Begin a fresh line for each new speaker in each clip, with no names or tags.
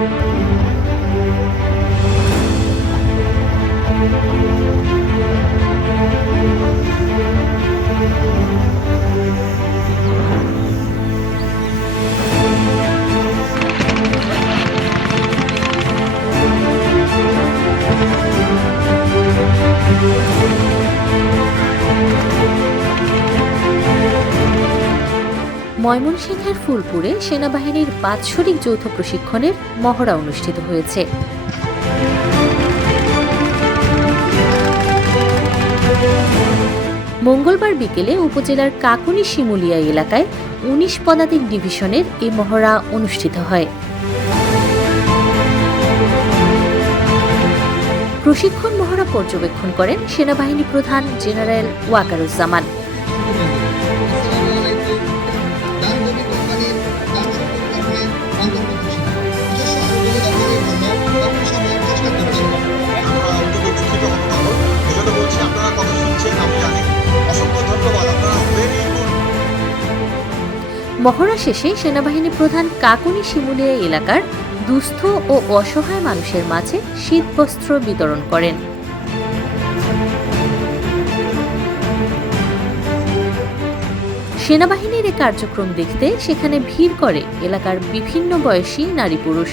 Thank you. ময়মনসিংহের ফুলপুরে সেনাবাহিনীর বাৎসরিক যৌথ প্রশিক্ষণের মহড়া অনুষ্ঠিত হয়েছে। মঙ্গলবার বিকেলে উপজেলার কাকুনি শিমুলিয়া এলাকায় উনিশ পদাতিক ডিভিশনের এই মহড়া অনুষ্ঠিত হয়। প্রশিক্ষণ মহড়া পর্যবেক্ষণ করেন সেনাবাহিনী প্রধান জেনারেল ওয়াকারুজ্জামান। মহড়া শেষে সেনাবাহিনী প্রধান কাকুনি শিমুলিয়া এলাকার দুস্থ ও অসহায় মানুষের মাঝে শীতবস্ত্র বিতরণ করেন। সেনাবাহিনীর এ কার্যক্রম দেখতে সেখানে ভিড় করে এলাকার বিভিন্ন বয়সী নারী পুরুষ।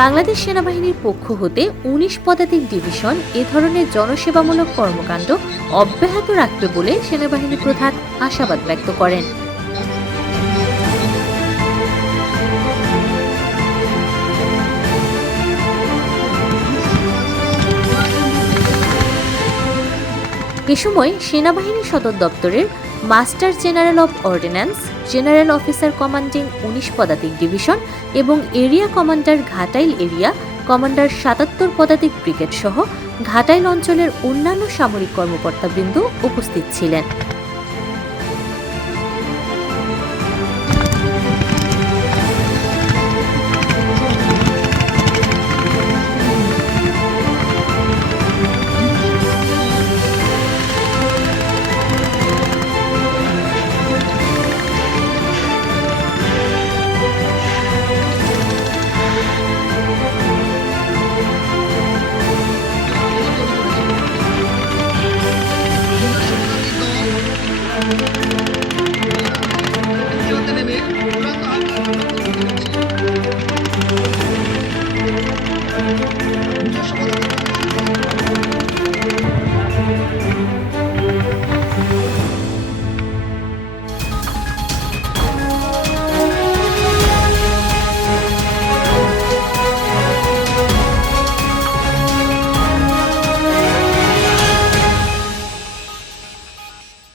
বাংলাদেশ সেনাবাহিনীর পক্ষ হতে উনিশ পদাতিক ডিভিশন এ ধরনের জনসেবামূলক কর্মকাণ্ড অব্যাহত রাখবে বলে সেনাবাহিনী প্রধান আশাবাদ ব্যক্ত করেন। এ সময় সেনাবাহিনী সদর দপ্তরের master general of ordnance, general officer commanding উনিশ পদাতিক ডিভিশন এবং area commander Ghatail area, commander সাতাত্তর পদাতিক ব্রিগেড সহ ঘাটাইল অঞ্চলের অন্যান্য সামরিক কর্মকর্তাবৃন্দ উপস্থিত ছিলেন।